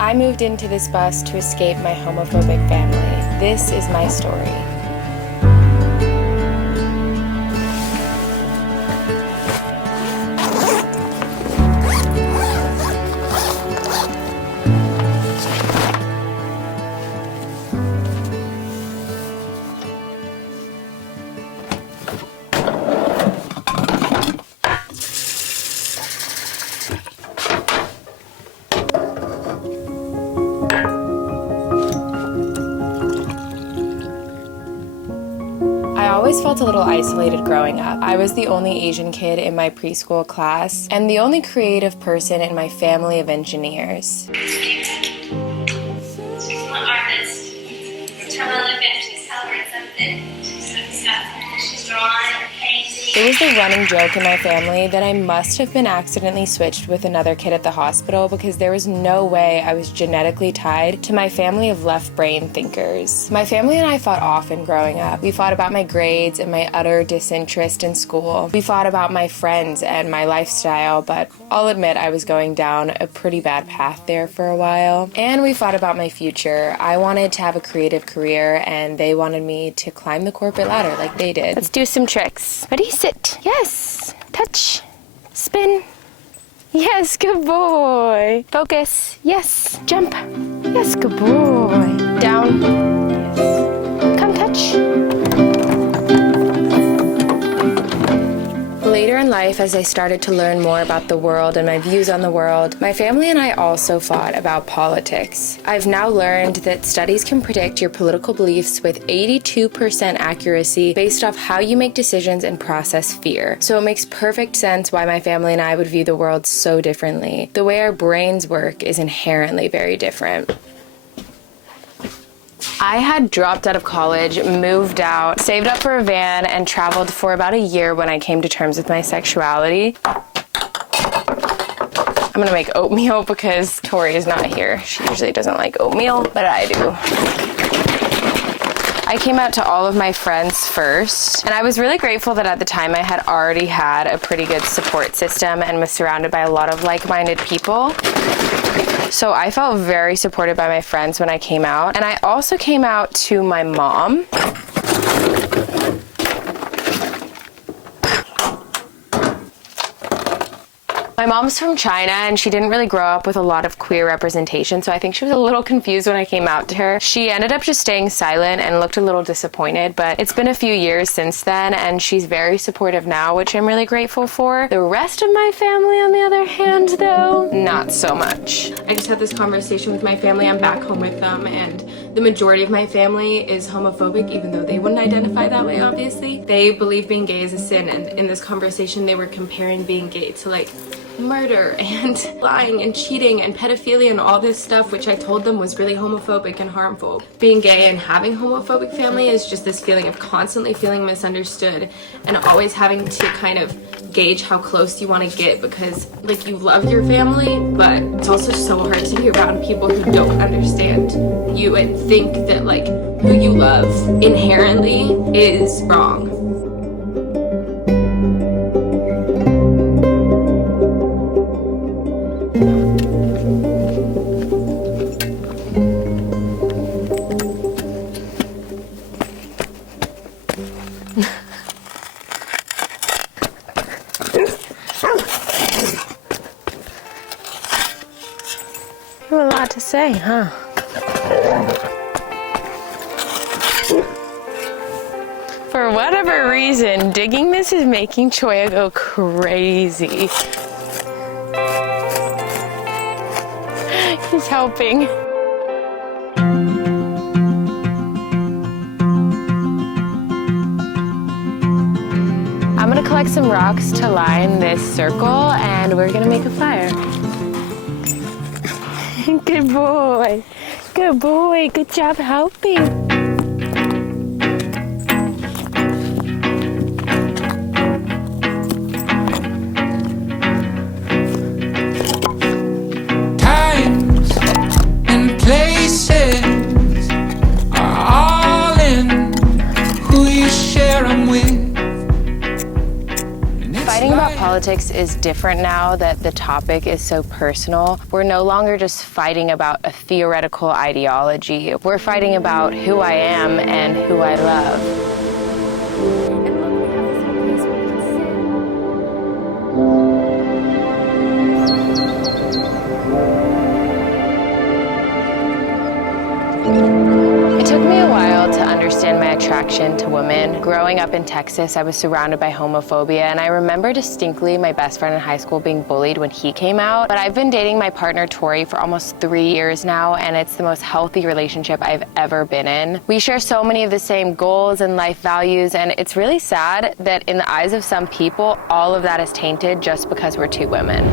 I moved into this bus to escape my homophobic family. This is my story. I always felt a little isolated growing up. I was the only Asian kid in my preschool class and the only creative person in my family of engineers. She's an artist. Tell her to finish this coloring something. She's drawing or painting. It was the running joke in my family that I must have been accidentally switched with another kid at the hospital because there was no way I was genetically tied to my family of left brain thinkers. My family and I fought often growing up. We fought about my grades and my utter disinterest in school. We fought about my friends and my lifestyle, but I'll admit I was going down a pretty bad path there for a while. And we fought about my future. I wanted to have a creative career and they wanted me to climb the corporate ladder like they did. Let's do some tricks. Ready, sit. Yes. Touch. Spin. Yes, good boy. Focus. Yes. Jump. Yes, good boy. Down. Yes. Come touch. Later in life, as I started to learn more about the world and my views on the world, my family and I also fought about politics. I've now learned that studies can predict your political beliefs with 82% accuracy based off how you make decisions and process fear. So it makes perfect sense why my family and I would view the world so differently. The way our brains work is inherently very different. I had dropped out of college, moved out, saved up for a van, and traveled for about a year when I came to terms with my sexuality. I'm gonna make oatmeal because Tori is not here. She usually doesn't like oatmeal, but I do. I came out to all of my friends first, and I was really grateful that at the time I had already had a pretty good support system and was surrounded by a lot of like-minded people. So I felt very supported by my friends when I came out, and I also came out to my mom. My mom's from China and she didn't really grow up with a lot of queer representation, so I think she was a little confused when I came out to her. She ended up just staying silent and looked a little disappointed, but it's been a few years since then and she's very supportive now, which I'm really grateful for. The rest of my family, on the other hand, though, not so much. I just had this conversation with my family. I'm back home with them and the majority of my family is homophobic, even though they wouldn't identify that way, obviously. They believe being gay is a sin, and in this conversation they were comparing being gay to like murder and lying and cheating and pedophilia and all this stuff, which I told them was really homophobic and harmful. Being gay and having homophobic family is just this feeling of constantly feeling misunderstood and always having to kind of gauge how close you want to get because like you love your family, but it's also so hard to be around people who don't understand you and think that like who you love inherently is wrong. You have a lot to say, huh? For whatever reason, digging this is making Choya go crazy. He's helping. I'm gonna collect some rocks to line this circle and we're gonna make a fire. Good boy. Good boy. Good job helping. Times and places are all in who you share them with. Fighting about politics politics is different now that the topic is so personal. We're no longer just fighting about a theoretical ideology. We're fighting about who I am and who I love. It took me a while to understand my attraction to women. Growing up in Texas, I was surrounded by homophobia, and I remember distinctly my best friend in high school being bullied when he came out. But I've been dating my partner, Tori, for almost 3 years now, and it's the most healthy relationship I've ever been in. We share so many of the same goals and life values, and it's really sad that in the eyes of some people, all of that is tainted just because we're two women.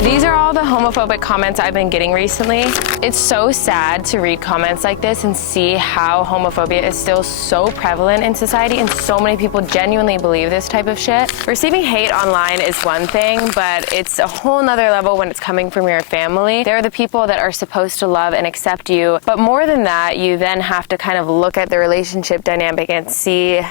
These are all the homophobic comments I've been getting recently. It's so sad to read comments like this and see how homophobia is still so prevalent in society and so many people genuinely believe this type of shit. Receiving hate online is one thing, but it's a whole nother level when it's coming from your family. They're the people that are supposed to love and accept you, but more than that, you then have to kind of look at the relationship dynamic and see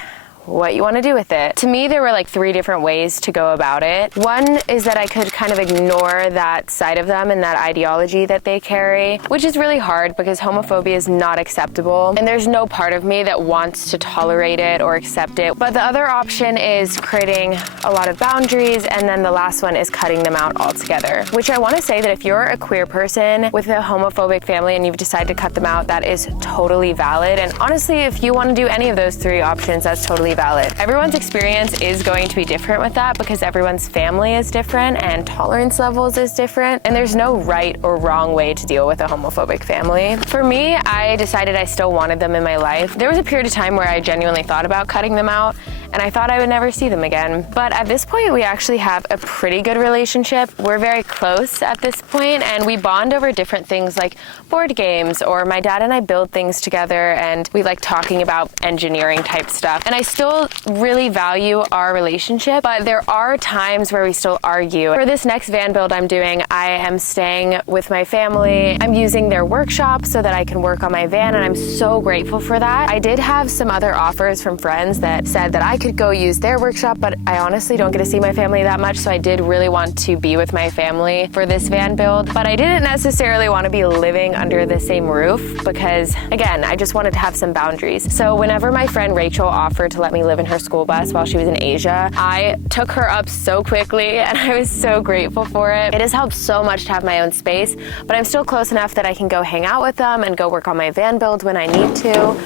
what you want to do with it. To me, there were like 3 different ways to go about it. One is that I could kind of ignore that side of them and that ideology that they carry, which is really hard because homophobia is not acceptable and there's no part of me that wants to tolerate it or accept it. But the other option is creating a lot of boundaries, and then the last one is cutting them out altogether, which I want to say that if you're a queer person with a homophobic family and you've decided to cut them out, that is totally valid. And honestly, if you want to do any of those 3 options, that's totally valid. Everyone's experience is going to be different with that because everyone's family is different and tolerance levels is different, and there's no right or wrong way to deal with a homophobic family. For me, I decided I still wanted them in my life. There was a period of time where I genuinely thought about cutting them out, and I thought I would never see them again. But at this point, we actually have a pretty good relationship. We're very close at this point, and we bond over different things like board games, or my dad and I build things together, and we like talking about engineering type stuff. And I still really value our relationship, but there are times where we still argue. For this next van build I'm doing, I am staying with my family. I'm using their workshop so that I can work on my van, and I'm so grateful for that. I did have some other offers from friends that said that I could go use their workshop, but I honestly don't get to see my family that much, so I did really want to be with my family for this van build, but I didn't necessarily want to be living under the same roof because, again, I just wanted to have some boundaries. So whenever my friend Rachel offered to let me live in her school bus while she was in Asia, I took her up so quickly, and I was so grateful for it. It has helped so much to have my own space, but I'm still close enough that I can go hang out with them and go work on my van build when I need to.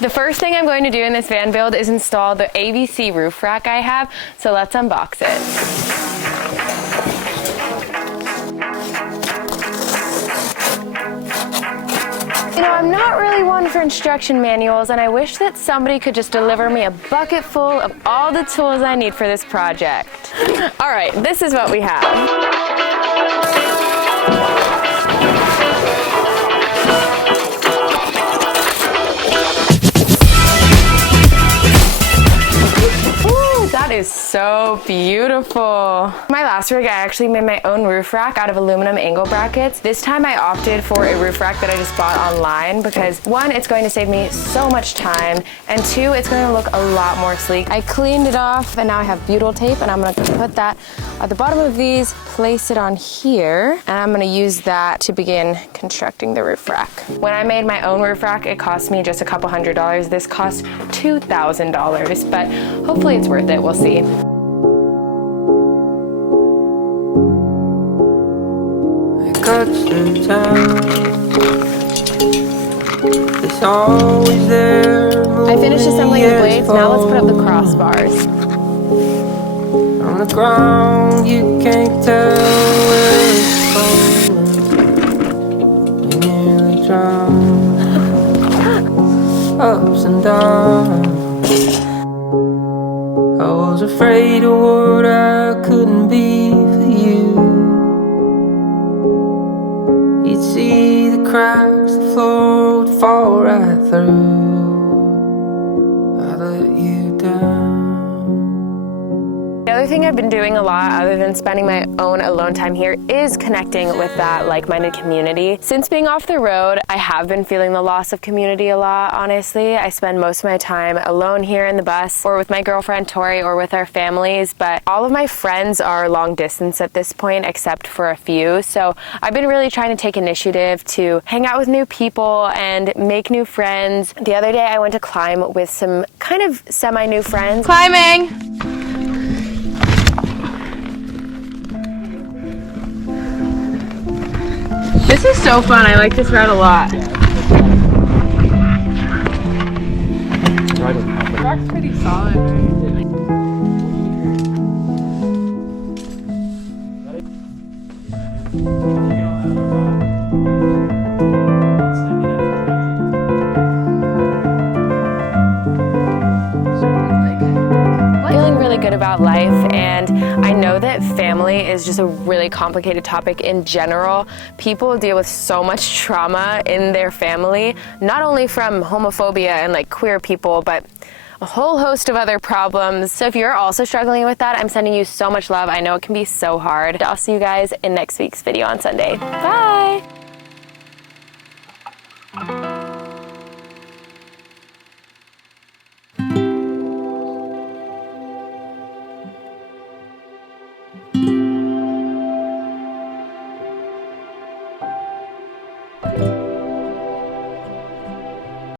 The first thing I'm going to do in this van build is install the AVC roof rack I have, so let's unbox it. You know, I'm not really one for instruction manuals, and I wish that somebody could just deliver me a bucket full of all the tools I need for this project. All right, this is what we have. That is so beautiful. My last rig, I actually made my own roof rack out of aluminum angle brackets. This time I opted for a roof rack that I just bought online because 1, it's going to save me so much time, and 2, it's going to look a lot more sleek. I cleaned it off, and now I have butyl tape, and I'm going to put that at the bottom of these, place it on here, and I'm going to use that to begin constructing the roof rack. When I made my own roof rack, it cost me just a couple $100. This cost $2,000, but hopefully it's worth it. We'll see. I got some time. It's always there. I finished assembling the blades. Now let's put up the crossbars. On the ground, you can't tell where it's going. You nearly drown. Ups and downs. I was afraid of what I couldn't be for you. You'd see the cracks, the floor would fall right through. I let you down. The other thing I've been doing a lot other than spending my own alone time here is connecting with that like-minded community. Since being off the road, I have been feeling the loss of community a lot, honestly. I spend most of my time alone here in the bus or with my girlfriend Tori or with our families, but all of my friends are long distance at this point except for a few. So I've been really trying to take initiative to hang out with new people and make new friends. The other day I went to climb with some kind of semi-new friends. Climbing! This is so fun. I like this route a lot. The rock's pretty solid. Feeling really good about life, and I know that family is just a really complicated topic in general. People deal with so much trauma in their family, not only from homophobia and like queer people, but a whole host of other problems. So if you're also struggling with that, I'm sending you so much love. I know it can be so hard. I'll see you guys in next week's video on Sunday. Bye!